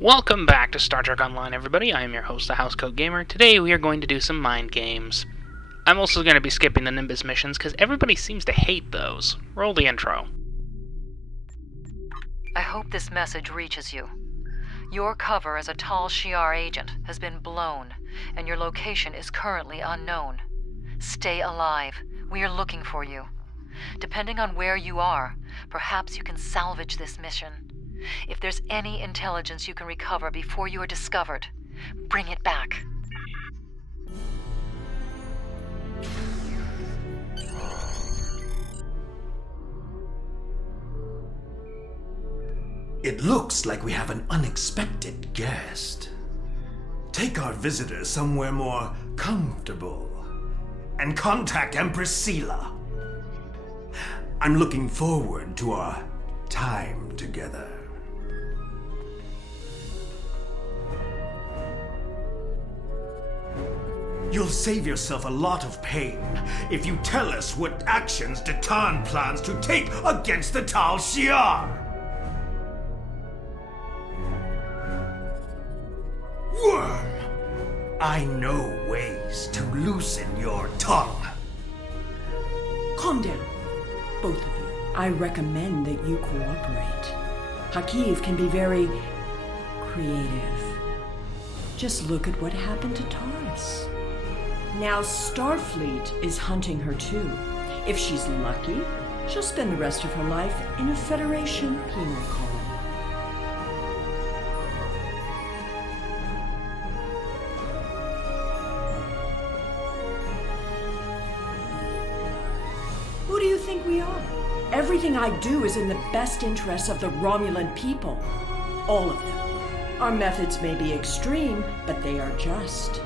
Welcome back to Star Trek Online, everybody. I am your host, the Housecoat Gamer. Today we are going to do some mind games. I'm also going to be skipping the Nimbus missions because everybody seems to hate those. Roll the intro. I hope this message reaches you. Your cover as a Tal Shiar agent has been blown, and your location is currently unknown. Stay alive. We are looking for you. Depending on where you are, perhaps you can salvage this mission. If there's any intelligence you can recover before you are discovered, bring it back. It looks like we have an unexpected guest. Take our visitor somewhere more comfortable and contact Empress Sela. I'm looking forward to our time together. You'll save yourself a lot of pain if you tell us what actions Dhelan plans to take against the Tal Shiar. Worm, I know ways to loosen your tongue. Calm down, both of you. I recommend that you cooperate. Hakiv can be very creative. Just look at what happened to Taurus. Now Starfleet is hunting her too. If she's lucky, she'll spend the rest of her life in a Federation penal colony. Who do you think we are? Everything I do is in the best interests of the Romulan people. All of them. Our methods may be extreme, but they are just.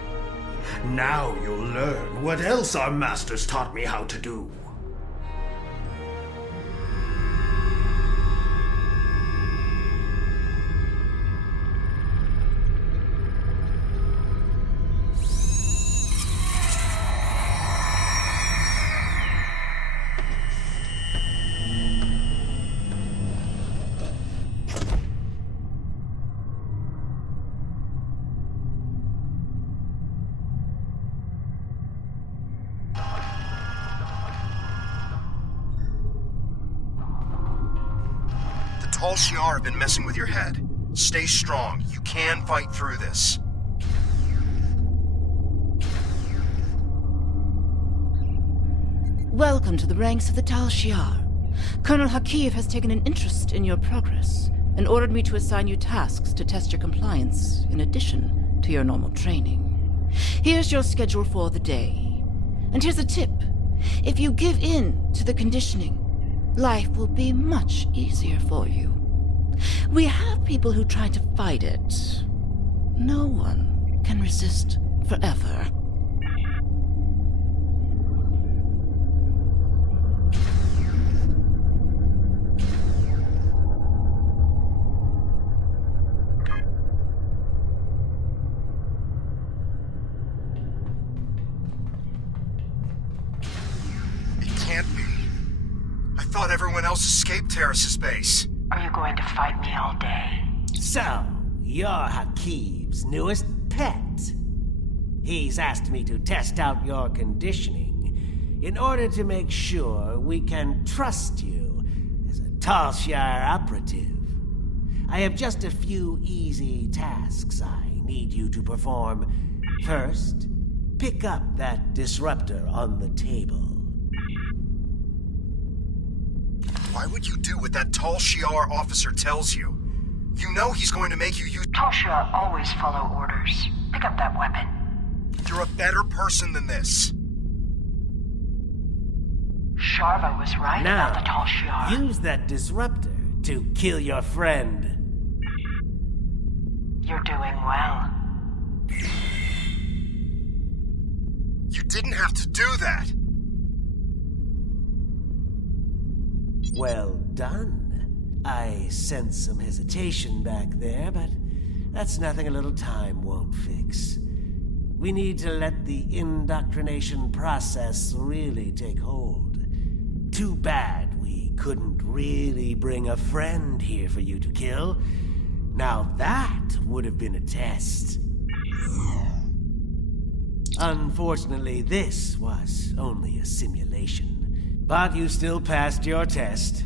Now you'll learn what else our masters taught me how to do. Tal Shiar have been messing with your head. Stay strong. You can fight through this. Welcome to the ranks of the Tal Shiar. Colonel Hakiv has taken an interest in your progress and ordered me to assign you tasks to test your compliance in addition to your normal training. Here's your schedule for the day. And here's a tip. If you give in to the conditioning, life will be much easier for you. We have people who try to fight it. No one can resist forever. It can't be. I thought everyone else escaped Terrace's base. Are you going to fight me all day? So, you're Hakiv's newest pet. He's asked me to test out your conditioning in order to make sure we can trust you as a Tal Shiar operative. I have just a few easy tasks I need you to perform. First, pick up that disruptor on the table. Why would you do what that Tal Shiar officer tells you? You know he's going to make you use... Tal Shiar always follow orders. Pick up that weapon. You're a better person than this. Sharva was right about the Tal Now, Shiar. use that disruptor to kill your friend. You're doing well. You didn't have to do that. Well done. I sense some hesitation back there, but that's nothing a little time won't fix. We need to let the indoctrination process really take hold. Too bad we couldn't really bring a friend here for you to kill. Now that would have been a test. Unfortunately, this was only a simulation. But you still passed your test.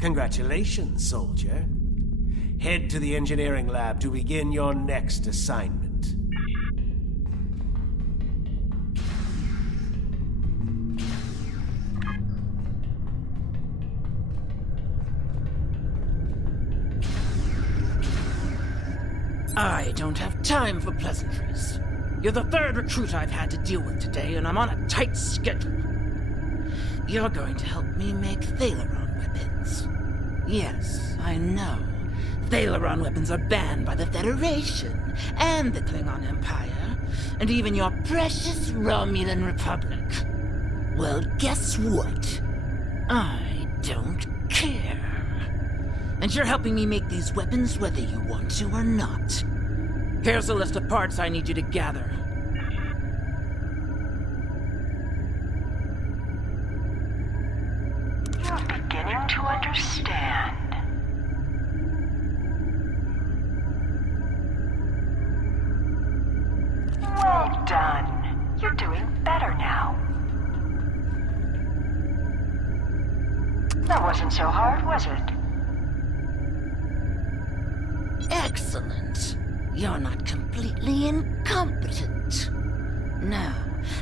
Congratulations, soldier. Head to the engineering lab to begin your next assignment. I don't have time for pleasantries. You're the third recruit I've had to deal with today, and I'm on a tight schedule. You're going to help me make Thalaron weapons. Yes, I know. Thalaron weapons are banned by the Federation, and the Klingon Empire, and even your precious Romulan Republic. Well, guess what? I don't care. And you're helping me make these weapons whether you want to or not. Here's a list of parts I need you to gather. You're beginning to understand. Well done. You're doing better now. That wasn't so hard, was it? Excellent. You're not completely incompetent. Now,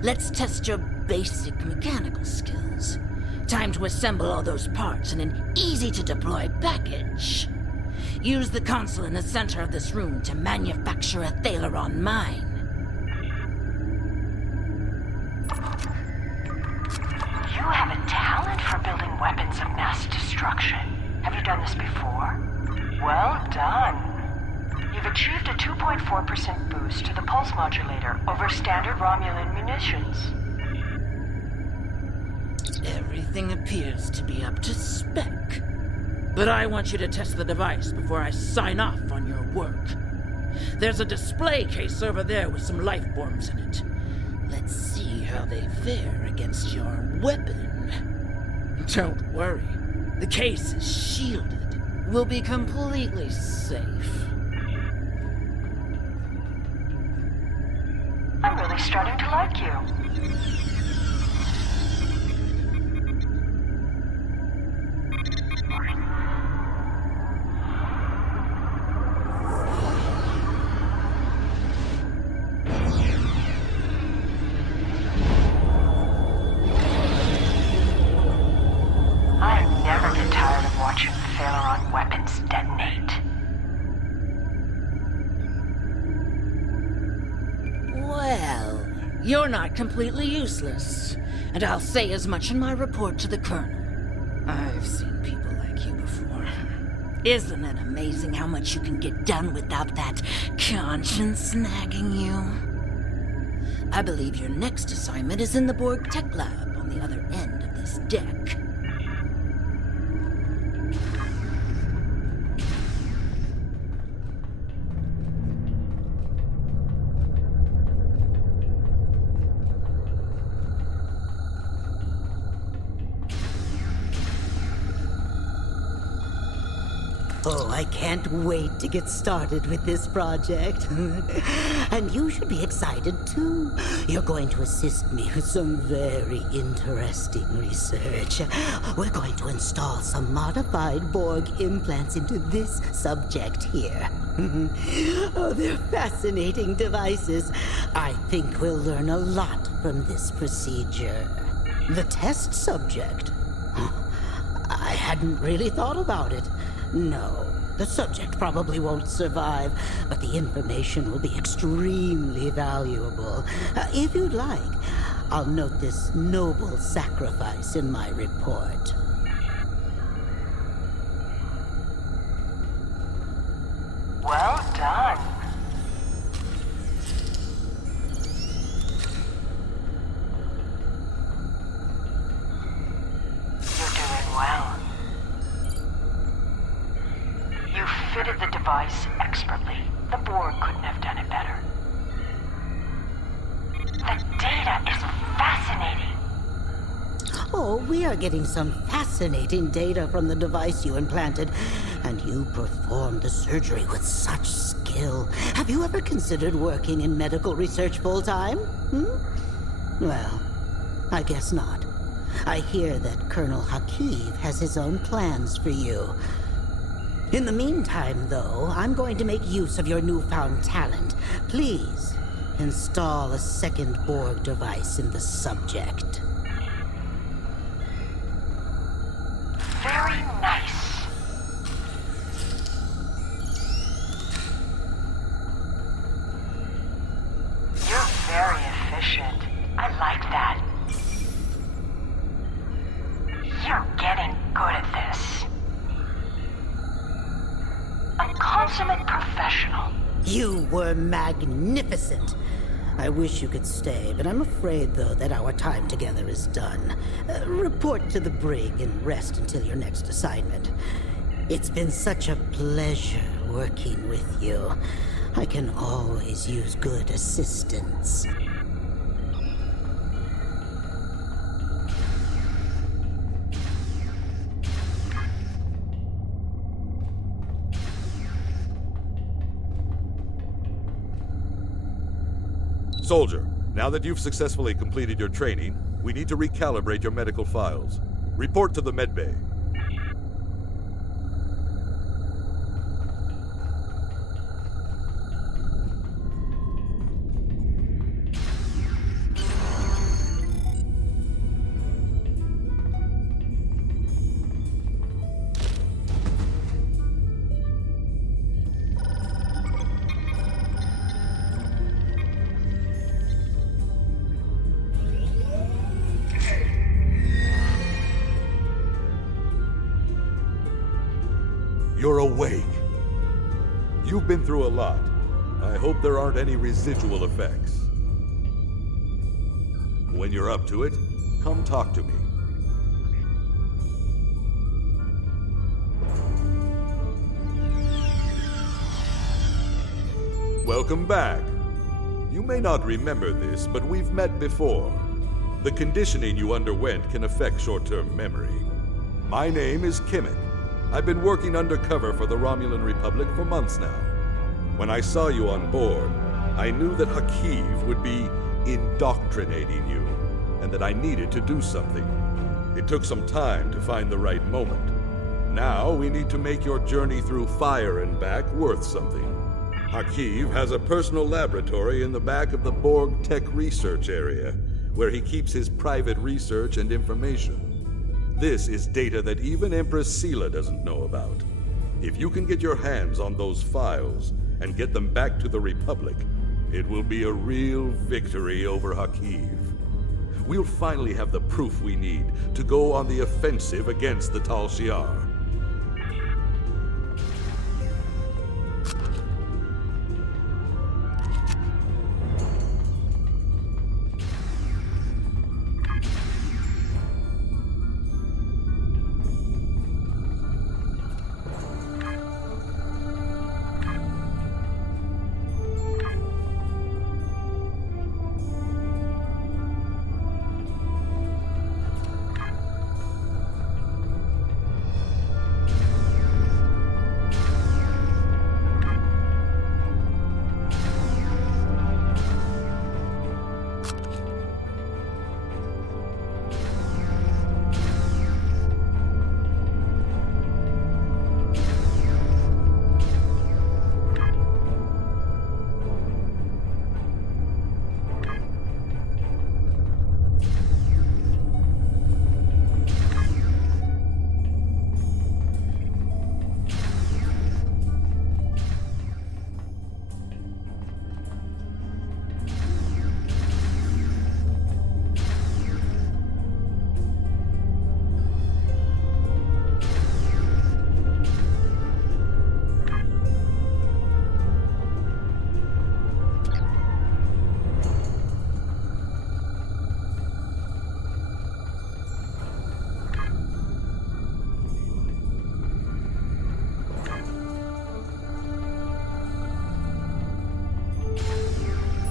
let's test your basic mechanical skills. Time to assemble all those parts in an easy-to-deploy package. Use the console in the center of this room to manufacture a Thalaron mine. You have a talent for building weapons of mass destruction. Have you done this before? Well done. You've achieved a 2.4% boost to the pulse modulator over standard Romulan munitions. Everything appears to be up to spec. But I want you to test the device before I sign off on your work. There's a display case over there with some life forms in it. Let's see how they fare against your weapon. Don't worry. The case is shielded. We'll be completely safe. I'm really starting to like you. I never get tired of watching Thalaron weapons detonate. Well, you're not completely useless, and I'll say as much in my report to the Colonel. I've seen people like you before. Isn't it amazing how much you can get done without that conscience nagging you? I believe your next assignment is in the Borg Tech Lab on the other end of this deck. Oh, I can't wait to get started with this project. And you should be excited too. You're going to assist me with some very interesting research. We're going to install some modified Borg implants into this subject here. Oh, they're fascinating devices. I think we'll learn a lot from this procedure. The test subject? I hadn't really thought about it. No, the subject probably won't survive, but the information will be extremely valuable. If you'd like, I'll note this noble sacrifice in my report. Well done. You're doing well. You fitted the device expertly. The Borg couldn't have done it better. The data is fascinating. Oh, we are getting some fascinating data from the device you implanted. And you performed the surgery with such skill. Have you ever considered working in medical research full-time? Well, I guess not. I hear that Colonel Hakiv has his own plans for you. In the meantime, though, I'm going to make use of your newfound talent. Please, install a second Borg device in the subject. Very nice. You're very efficient. I like that. You're getting good at this. A consummate professional. You were magnificent. I wish you could stay, but I'm afraid, though, that our time together is done. Report to the brig and rest until your next assignment. It's been such a pleasure working with you. I can always use good assistance. Soldier, now that you've successfully completed your training, we need to recalibrate your medical files. Report to the medbay. You're awake. You've been through a lot. I hope there aren't any residual effects. When you're up to it, come talk to me. Welcome back. You may not remember this, but we've met before. The conditioning you underwent can affect short-term memory. My name is Kimmik. I've been working undercover for the Romulan Republic for months now. When I saw you on board, I knew that Hakiv would be indoctrinating you, and that I needed to do something. It took some time to find the right moment. Now we need to make your journey through fire and back worth something. Hakiv has a personal laboratory in the back of the Borg Tech Research Area, where he keeps his private research and information. This is data that even Empress Sela doesn't know about. If you can get your hands on those files and get them back to the Republic, it will be a real victory over Hakiv. We'll finally have the proof we need to go on the offensive against the Tal Shiar.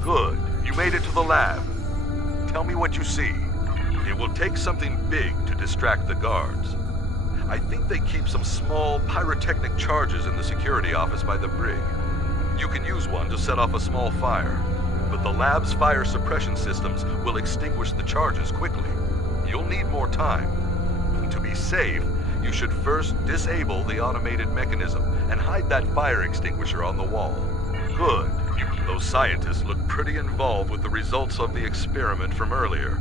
Good. You made it to the lab. Tell me what you see. It will take something big to distract the guards. I think they keep some small pyrotechnic charges in the security office by the brig. You can use one to set off a small fire, but the lab's fire suppression systems will extinguish the charges quickly. You'll need more time. To be safe, you should first disable the automated mechanism and hide that fire extinguisher on the wall. Good. Those scientists look pretty involved with the results of the experiment from earlier.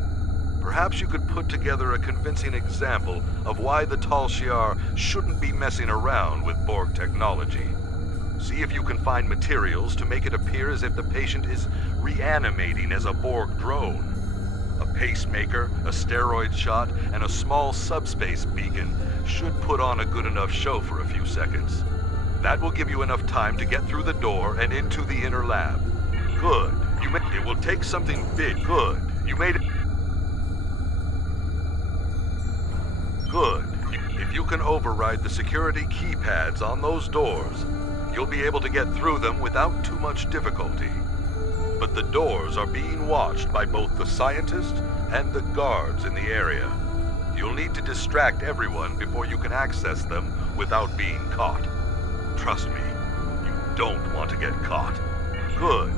Perhaps you could put together a convincing example of why the Tal Shiar shouldn't be messing around with Borg technology. See if you can find materials to make it appear as if the patient is reanimating as a Borg drone. A pacemaker, a steroid shot, and a small subspace beacon should put on a good enough show for a few seconds. That will give you enough time to get through the door and into the inner lab. Good. It will take something big. Good. You made it. Good. If you can override the security keypads on those doors, you'll be able to get through them without too much difficulty. But the doors are being watched by both the scientists and the guards in the area. You'll need to distract everyone before you can access them without being caught. Trust me, you don't want to get caught. Good.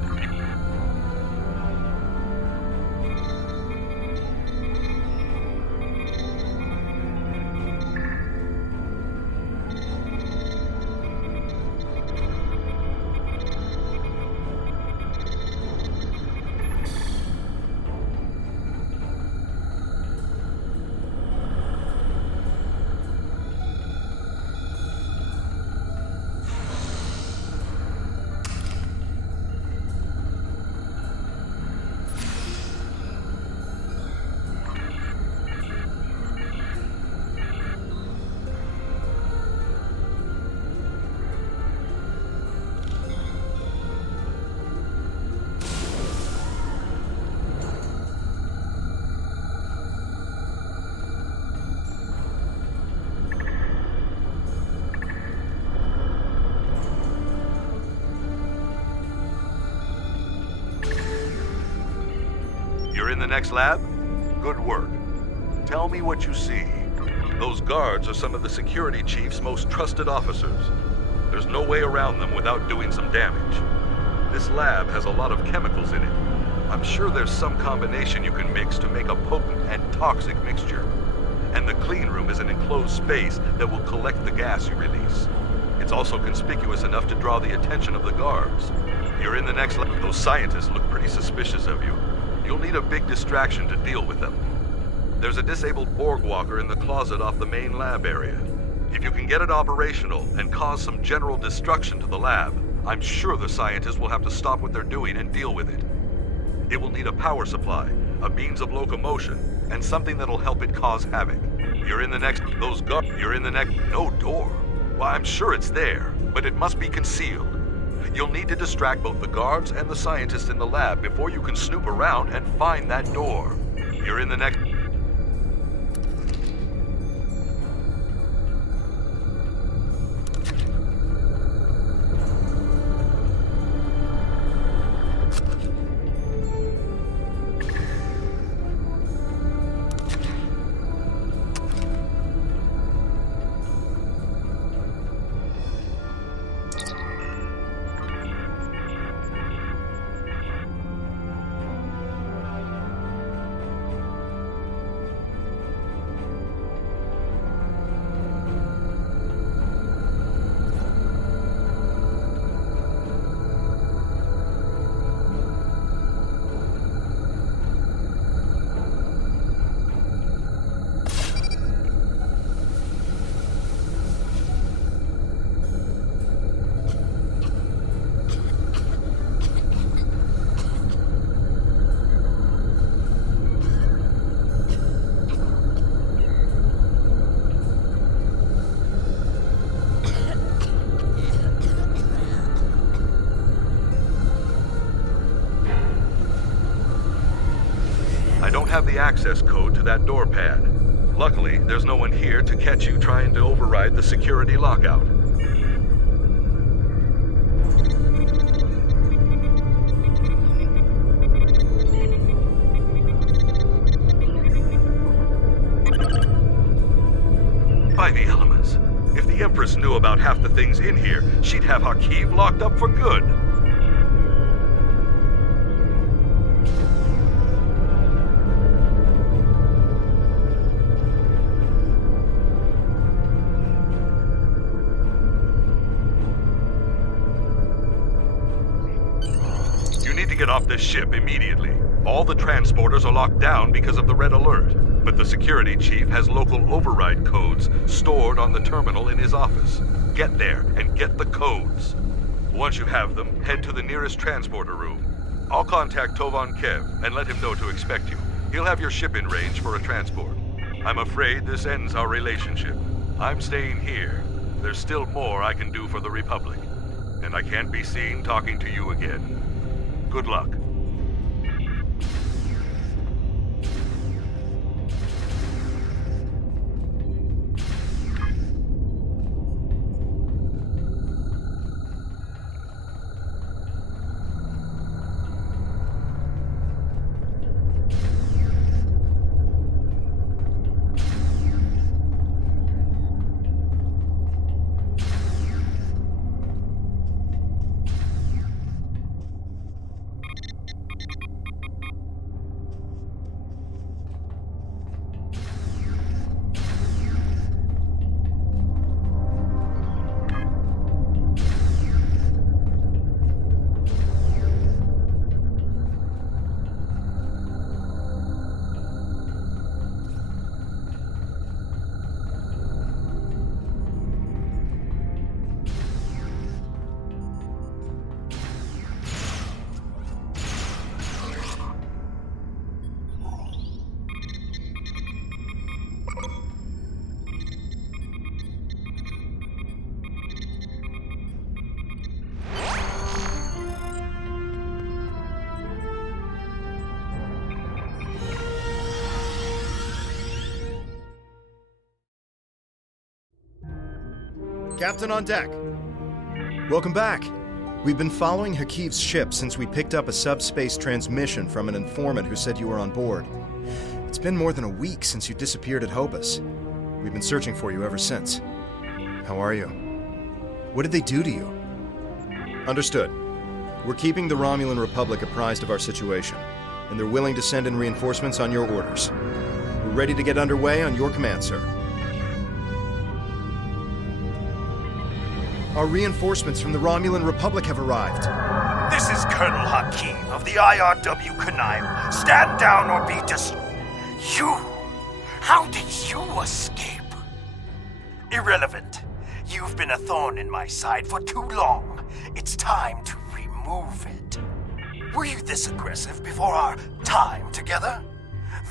You're in the next lab? Good work. Tell me what you see. Those guards are some of the security chief's most trusted officers. There's no way around them without doing some damage. This lab has a lot of chemicals in it. I'm sure there's some combination you can mix to make a potent and toxic mixture. And the clean room is an enclosed space that will collect the gas you release. It's also conspicuous enough to draw the attention of the guards. You're in the next lab. Those scientists look pretty suspicious of you. You'll need a big distraction to deal with them. There's a disabled Borg walker in the closet off the main lab area. If you can get it operational and cause some general destruction to the lab, I'm sure the scientists will have to stop what they're doing and deal with it. It will need a power supply, a means of locomotion, and something that'll help it cause havoc. You're in the next... No door. Why, I'm sure it's there, but it must be concealed. You'll need to distract both the guards and the scientists in the lab before you can snoop around and find that door. You're in the next... I don't have the access code to that door pad. Luckily, there's no one here to catch you trying to override the security lockout. By the elements. the Empress knew about half the things in here, she'd have Hakeem locked up for good. You need to get off this ship immediately. All the transporters are locked down because of the red alert, but the security chief has local override codes stored on the terminal in his office. Get there and get the codes. Once you have them, head to the nearest transporter room. I'll contact Tovan Kev and let him know to expect you. He'll have your ship in range for a transport. I'm afraid this ends our relationship. I'm staying here. There's still more I can do for the Republic, and I can't be seen talking to you again. Good luck. Captain on deck. Welcome back. We've been following Hakiv's ship since we picked up a subspace transmission from an informant who said you were on board. It's been more than a week since you disappeared at Hobus. We've been searching for you ever since. How are you? What did they do to you? Understood. We're keeping the Romulan Republic apprised of our situation, and they're willing to send in reinforcements on your orders. We're ready to get underway on your command, sir. Our reinforcements from the Romulan Republic have arrived. This is Colonel Hakim of the IRW Connive. Stand down or be You? How did you escape? Irrelevant. You've been a thorn in my side for too long. It's time to remove it. Were you this aggressive before our time together?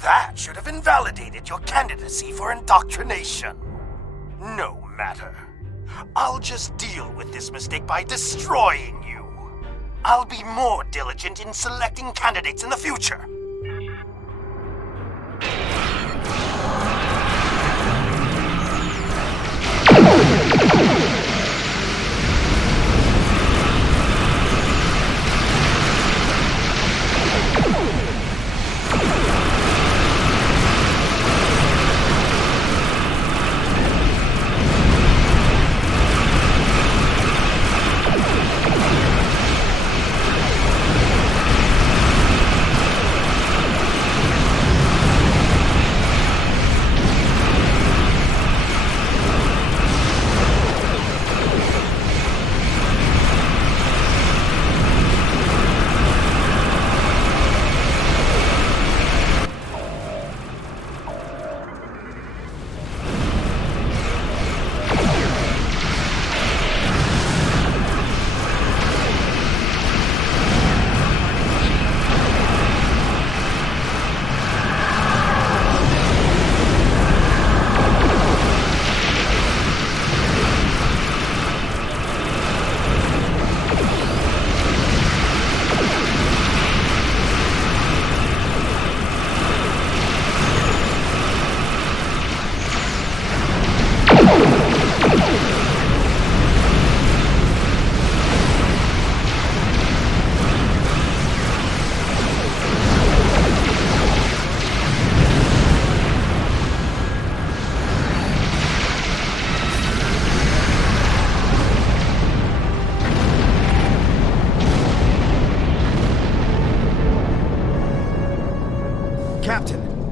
That should have invalidated your candidacy for indoctrination. No matter. I'll just deal with this mistake by destroying you. I'll be more diligent in selecting candidates in the future.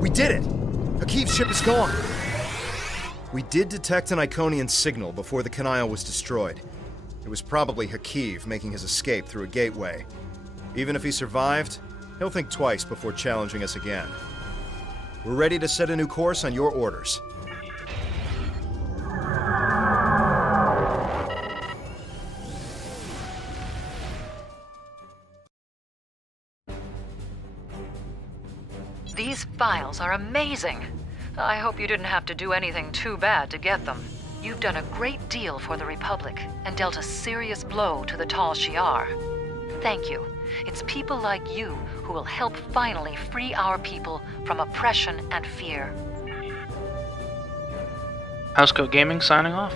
We did it! Hakiv's ship is gone! We did detect an Iconian signal before the Kanile was destroyed. It was probably Hakiv making his escape through a gateway. Even if he survived, he'll think twice before challenging us again. We're ready to set a new course on your orders. These files are amazing. I hope you didn't have to do anything too bad to get them. You've done a great deal for the Republic and dealt a serious blow to the Tal Shiar. Thank you. It's people like you who will help finally free our people from oppression and fear. Housecoat Gaming signing off.